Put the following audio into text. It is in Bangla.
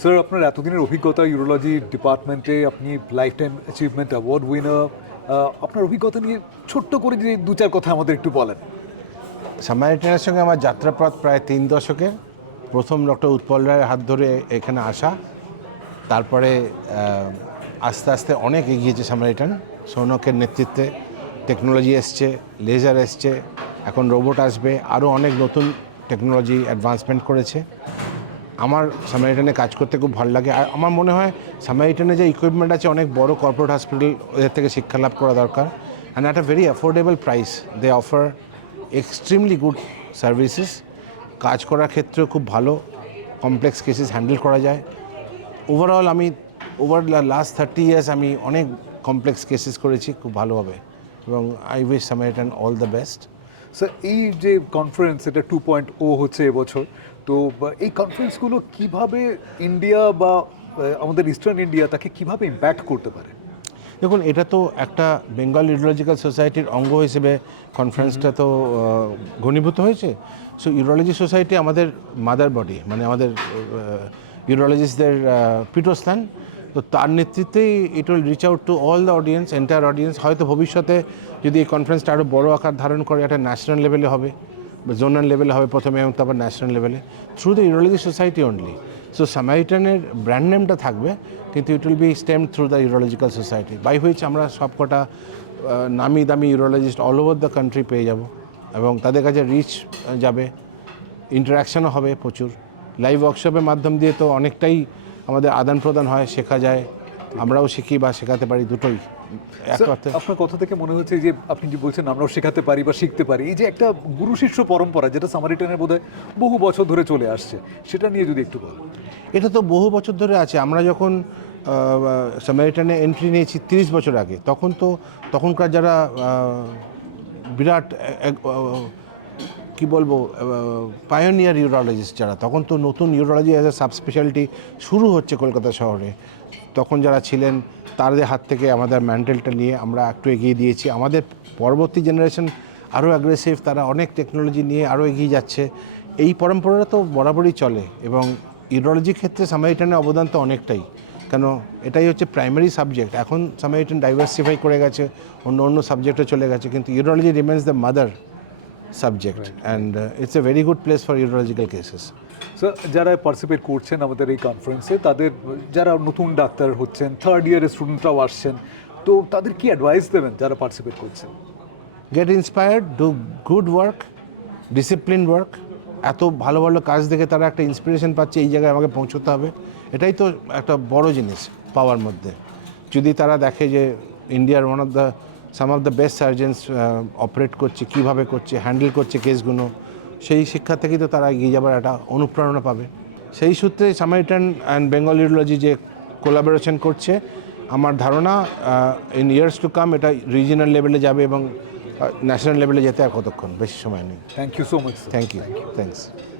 স্যার, আপনার এতদিনের অভিজ্ঞতা ইউরোলজি ডিপার্টমেন্টে, আপনি life time achievement award winner, আপনার অভিজ্ঞতা নিয়ে ছোট্ট করে যে দু চার কথা আমাদের একটু বলেন। সামারিটানের সঙ্গে আমার যাত্রাপথ প্রায় 3 দশকের। প্রথম ডক্টর উৎপল রায়ের হাত ধরে এখানে আসা, তারপরে আস্তে আস্তে অনেক এগিয়েছে সামারিটান। সৌনকের নেতৃত্বে টেকনোলজি এসছে, লেজার এসছে, এখন রোবট আসবে, আরও অনেক নতুন টেকনোলজি অ্যাডভান্সমেন্ট করেছে। আমার সামারিটানে কাজ করতে খুব ভালো লাগে। আর আমার মনে হয় সামারিটানে যে ইকুইপমেন্ট আছে, অনেক বড় কর্পোরেট হসপিটাল, ওদের থেকে শিক্ষা লাভ করা দরকার। And at a very affordable price they offer extremely good services. কাজ করার ক্ষেত্রেও খুব ভালো, কমপ্লেক্স কেসেস হ্যান্ডেল করা যায়। ওভারঅল আমি ওভার লাস্ট 30 ইয়ার্স আমি অনেক কমপ্লেক্স কেসেস করেছি খুব ভালোভাবে, এবং I wish Samaritan all the best. Sir, এই যে কনফারেন্স, এটা 2.0 হচ্ছে এবছর, তো এই কনফারেন্সগুলো কিভাবে ইন্ডিয়া বা আমাদের ইস্টার্ন ইন্ডিয়া তাকে কিভাবে ইম্প্যাক্ট করতে পারে? দেখুন, এটা তো একটা বেঙ্গল ইউরোলজিক্যাল সোসাইটির অঙ্গ হিসেবে কনফারেন্সটা তো ঘনীভূত হয়েছে। সো ইউরোলজি সোসাইটি আমাদের মাদার বডি, মানে আমাদের ইউরোলজিস্টদের পীঠস্থান। তো তার নেতৃত্বেই it will reach out to all the audience, entire audience. হয়তো ভবিষ্যতে যদি এই কনফারেন্সটা আরও বড় আকার ধারণ করে, একটা ন্যাশনাল লেভেলে হবে, জোনাল লেভেলে হবে প্রথমে, এবং তারপর ন্যাশনাল লেভেলে, through the urology society only. So সামারিটানের ব্র্যান্ড নেমটা থাকবে, কিন্তু it will be stemmed through the urological society, by which আমরা সবকটা নামি দামি urologist all over the country পেয়ে যাব, এবং তাদের কাছে রিচ যাবে, ইন্টারাকশানও হবে প্রচুর। লাইভ ওয়ার্কশপের মাধ্যম দিয়ে তো অনেকটাই আমাদের আদান প্রদান হয়, শেখা যায়, আমরাও শিখি বা শেখাতে পারি, দুটোই এক স্যার, অর্থে। আপনার কথা থেকে মনে হচ্ছে যে আপনি যে বলছেন আমরাও শেখাতে পারি বা শিখতে পারি, এই যে একটা গুরু শিষ্য পরম্পরা যেটা সামারিটানের বোধহয় বহু বছর ধরে চলে আসছে, সেটা নিয়ে যদি একটু বলেন। এটা তো বহু বছর ধরে আছে। আমরা যখন সামারিটানে এন্ট্রি নিয়েছি 30 বছর আগে, তখনকার যারা বিরাট কি বলবো পায়োনিয়ার ইউরোলজিস্ট যারা, তখন তো নতুন urology as a sub speciality শুরু হচ্ছে কলকাতা শহরে। তখন যারা ছিলেন তাদের হাত থেকে আমাদের ম্যান্ডেলটা নিয়ে আমরা একটু এগিয়ে দিয়েছি। আমাদের পরবর্তী জেনারেশন আরও অ্যাগ্রেসিভ, তারা অনেক টেকনোলজি নিয়ে আরও এগিয়ে যাচ্ছে। এই পরম্পরাটা তো বরাবরই চলে, এবং ইউরোলজির ক্ষেত্রে সামারিটানের অবদান তো অনেকটাই, কেন এটাই হচ্ছে প্রাইমারি সাবজেক্ট। এখন সামারিটান ডাইভার্সিফাই করে গেছে, অন্য সাবজেক্টে চলে গেছে, কিন্তু urology remains the mother subject, and it's a very good place for urological cases. Sir, যারা পার্টিসিপেট করছেন আমাদের এই কনফারেন্সে, তাদের যারা নতুন ডাক্তার হচ্ছেন, থার্ড ইয়ারের স্টুডেন্টরাও আসছেন, তো তাদের কি অ্যাডভাইস দেবেন যারা পার্টিসিপেট করছেন? Get inspired, do good work, discipline work. এত ভালো ভালো কাজ দেখে তারা একটা ইন্সপিরেশন পাচ্ছে, এই জায়গায় আমাকে পৌঁছতে হবে। এটাই তো একটা বড় জিনিস পাওয়ার মধ্যে। যদি তারা দেখে যে ইন্ডিয়ার some of the best surgeons operate করছে, কীভাবে করছে, হ্যান্ডেল করছে কেসগুলো, সেই শিক্ষা থেকেই তো তারা এগিয়ে যাবার একটা অনুপ্রেরণা পাবে। সেই সূত্রে সামারিটান অ্যান্ড বেঙ্গল ইউরোলজি যে কোলাবোরেশন করছে, আমার ধারণা ইন ইয়ার্স টু কাম এটা রিজিনাল লেভেলে যাবে, এবং ন্যাশনাল লেভেলে যেতে আর কতক্ষণ, বেশি সময় নেই। Thank you so much. Thank you, thanks.